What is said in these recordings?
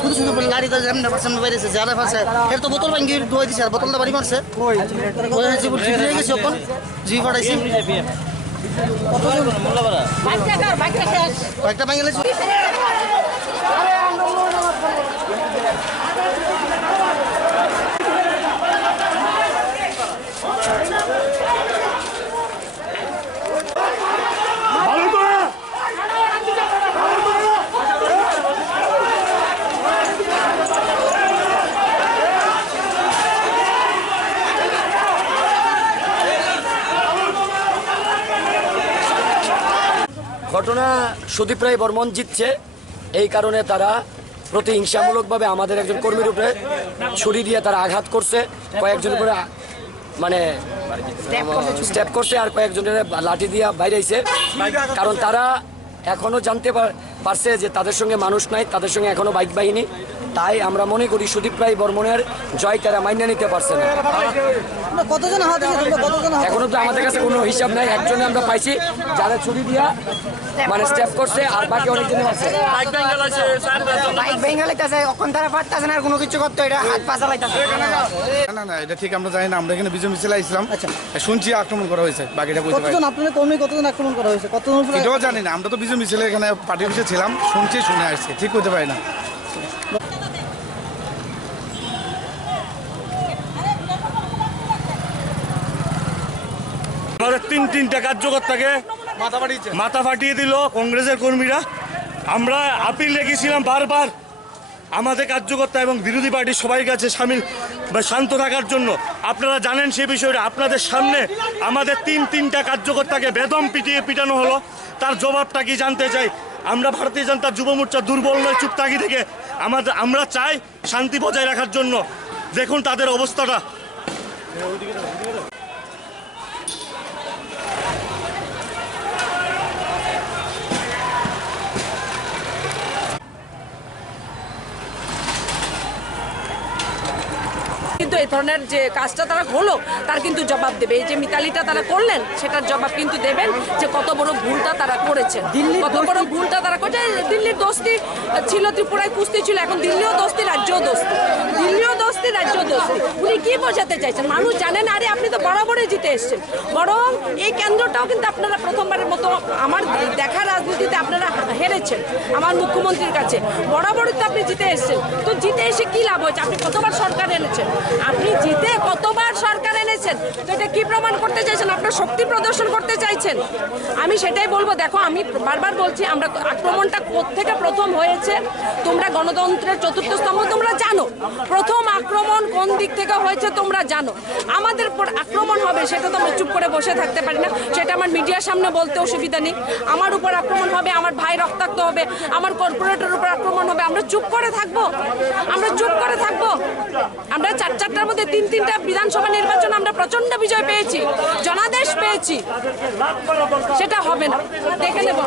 শুধু শুধু লাড়ি বেড়েছে যারা ফাঁসে এর তো বোতল ভাঙ্গি ধোয়া দিছে আর বোতলটা বাড়ি মারছে গেছি ওখান জি পাঠাইছি বাইকটা ভাঙে গেছে। ঘটনা সুদীপ রায় বর্মন জিতছে, এই কারণে তারা প্রতিহিংসামূলকভাবে আমাদের একজন কর্মীর উপরে ছুরি দিয়ে তারা আঘাত করছে, কয়েকজন উপরে মানে স্টেপ করছে আর কয়েকজনের লাঠি দিয়ে বাইরেছে। কারণ তারা এখনো জানতে পারছে যে তাদের সঙ্গে মানুষ নাই, তাদের সঙ্গে এখনো বাইক বাহিনী। তাই আমরা মনে করি সুদীপ রায় বর্মনের জয় তারা মাইনে নিতে পারছে না। এখনো তো আমাদের কাছে কোনো হিসাব নাই, একজনে আমরা পাইছি যারা ছুরি দিয়া মানে স্টেপ করছে আর বাকি অনেকজনে আছে বাইক বেঙ্গালাইতেছে এখন তারা পারতেছে না আর কোনো কিছু করতে, এটা হাত পা চালাইতেছে। না না এটা ঠিক আমরা জানি না, আমরা এখানে বিজয় মিছিল আসলাম। আচ্ছা শুনছি আক্রমণ করা হয়েছে, বাকিটা বলতে পারি কতজন আপনাদের কর্মী কতজন আক্রমণ করা হয়েছে কতজন এটাও জানি না, আমরা তো বিজয় মিছিলে এখানে পার্টি অফিসে ছিলাম, শুনছি শুনে আসছি, ঠিক করতে পারি না। আমাদের তিনটা কার্যকর্তাকে মাথা ফাটিয়ে দিল কংগ্রেসের কর্মীরা। আমরা আপিল রেখেছিলাম বারবার আমাদের কার্যকর্তা এবং বিরোধী পার্টির সবাই কাছে সামিল বা শান্ত থাকার জন্য। আপনারা জানেন সেই বিষয়টা, আপনাদের সামনে আমাদের তিনটা কার্যকর্তাকে বেদম পিটানো হলো, তার জবাবটা কি জানতে চাই। আমরা ভারতীয় জনতা যুব মোর্চা দুর্বল নয়, চুপ থাকি থেকে আমরা চাই শান্তি বজায় রাখার জন্য। দেখুন তাদের অবস্থাটা। কিন্তু এই ধরনের যে কাজটা তারা হলো তার কিন্তু জবাব দেবে। এই যে মিতালিটা তারা করলেন সেটার জবাব কিন্তু দেবেন যে কত বড় ভুলটা তারা করেছে, কত বড় ভুলটা তারা করেছে। দিল্লির দোস্তি ছিল, ত্রিপুরায় কুস্তি ছিল, এখন দিল্লিও দোস্তি রাজ্যও দোস্তি, দিল্লিও দোস্তি রাজ্যও দোস্তি। উনি কি বোঝাতে চাইছেন? মানুষ জানেন আরে আপনি তো বরাবরই জিতে এসছেন, বরং এই কেন্দ্রটাও কিন্তু আপনারা প্রথমবারের মতো আমার দেখা রাজনীতিতে আপনারা হেরেছেন আমার মুখ্যমন্ত্রীর কাছে। বরাবরই তো আপনি জিতে এসছেন, তো জিতে এসে কি লাভ হয়েছে? আপনি কতবার সরকার এনেছেন, আপনি জিতে কতবার সরকার এনেছেন, তো এটা কি প্রমাণ করতে চাইছেন? আপনার শক্তি প্রদর্শন করতে চাইছেন। আমি সেটাই বলবো, দেখো আমি বারবার বলছি আমরা আক্রমণটা কোত্থেকে প্রথম হয়েছে, তোমরা গণতন্ত্রের চতুর্থ স্তম্ভ তোমরা জানো, প্রথম আক্রমণ কোন দিক থেকে হয়েছে তোমরা জানো। আমাদের উপর আক্রমণ হবে সেটা তো আমরা চুপ করে বসে থাকতে পারি না, সেটা আমার মিডিয়ার সামনে বলতে অসুবিধা নেই। আমার উপর আক্রমণ হবে, আমার ভাই রক্তাক্ত হবে, আমার কর্পোরেটের উপর আক্রমণ হবে, আমরা চুপ করে থাকবো? আমরা চুপ করে থাকবো? আমরা চারটার মধ্যে তিনটা বিধানসভা নির্বাচন আমরা প্রচন্ড বিজয় পেয়েছি, জনাদেশ পেয়েছি, সেটা হবে না, দেখে নেব।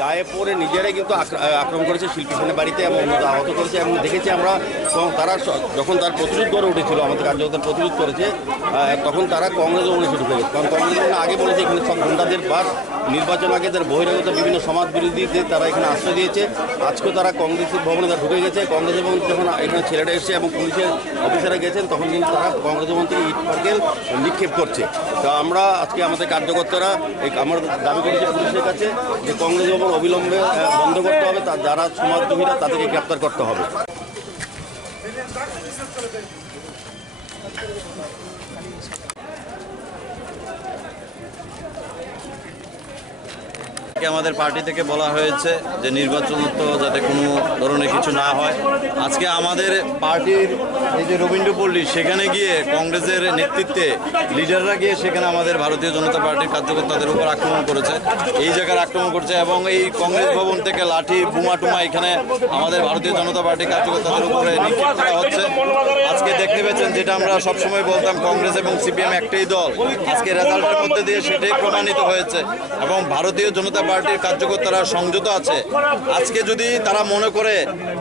গায়ে পরে নিজেরাই কিন্তু আক্রমণ করেছে শিল্পী সেনের বাড়িতে এবং আহত করেছে। এবং দেখেছি আমরা তারা যখন তার প্রতিরোধ করে উঠেছিল, আমাদের কার্যকর্তার প্রতিরোধ করেছে, তখন তারা কংগ্রেস ভবনে এসে ঢুকে গেছে। কারণ কংগ্রেস ভবনে আগে বলেছে এখানে সব গুন্ডাদের বাস, নির্বাচন আগে তাদের বহিরাগত বিভিন্ন সমাজ বিরোধীদের তারা এখানে আশ্রয় দিয়েছে। আজকেও তারা কংগ্রেস ভবনে তারা ঢুকে গেছে। কংগ্রেস ভবন যখন এখানে ছেলেটা এসেছে এবং পুলিশের অফিসাররা গেছেন, তখন কিন্তু তারা কংগ্রেস ভবন থেকে ইট পার্কেল নিক্ষেপ করছে। তো আমরা আজকে আমাদের কার্যকর্তারা আমার দাবি করেছি পুলিশের কাছে যে কংগ্রেস ভবন অবিলম্বে বন্ধ করতে হবে, তার যারা সমাজদ্রোহীরা তাদেরকে গ্রেপ্তার করতে হবে। কালকে আমাদের পার্টি থেকে বলা হয়েছে যে নির্বাচনোত্তর যাতে কোনো ধরনের কিছু না হয়। আজকে আমাদের পার্টির এই যে রবীন্দ্রপল্লী সেখানে গিয়ে কংগ্রেসের নেতৃত্বে লিডাররা গিয়ে সেখানে আমাদের ভারতীয় জনতা পার্টির কার্যকর্তাদের উপর আক্রমণ করেছে, এই জায়গার আক্রমণ করছে এবং এই কংগ্রেস ভবন থেকে লাঠি বোমা টুমা এখানে আমাদের ভারতীয় জনতা পার্টির কার্যকর্তাদের উপরে নিক্ষেপ করা হচ্ছে। আজকে দেখতে পেয়েছেন যেটা আমরা সবসময় বলতাম কংগ্রেস এবং সিপিএম একটাই দল, আজকে রেজাল্টের মধ্যে দিয়ে সেটাই প্রমাণিত হয়েছে এবং ভারতীয় জনতা পার্টির কার্যকর্তারা সংযত আছে। আজকে যদি তারা মনে করে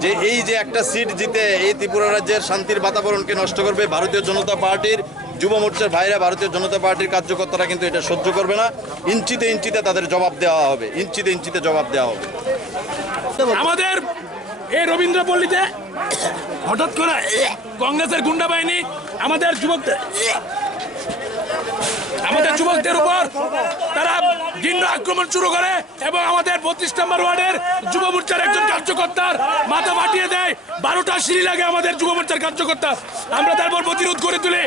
যে এই যে একটা সিট জিতে এই ত্রিপুরা রাজ্যের শান্তির বাতাবরণকে নষ্ট করবে, ভারতীয় জনতা পার্টির যুব মোর্চার ভাইরা, ভারতীয় জনতা পার্টির কার্যকর্তারা কিন্তু এটা সহ্য করবে না। ইঞ্চিতে ইঞ্চিতে তাদের জবাব দেওয়া হবে, ইঞ্চিতে ইঞ্চিতে জবাব দেওয়া হবে। আমাদের এই রবীন্দ্রপল্লীতে হঠাৎ করে কংগ্রেসের গুন্ডা বাহিনী আমাদের যুবকদের উপর তারা ঘৃণ্য আক্রমণ শুরু করে এবং আমাদের 32 নম্বর ওয়ার্ডের যুব মোর্চার একজন কার্যকর্তার মাথা ফাটিয়ে দেয়। 12টা সিঁড়ি লাগে আমাদের যুব মোর্চার কার্যকর্তা। আমরা তারপর প্রতিরোধ করে তুলে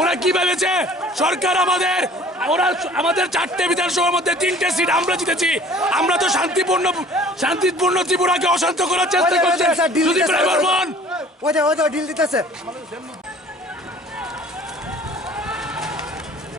ওরা কি ভেবেছে সরকার আমাদের 4টে বিধানসভার মধ্যে 3টে সিট আমরা জিতেছি। আমরা তো শান্তিপূর্ণ ত্রিপুরাকে অশান্ত করার চেষ্টা করছি।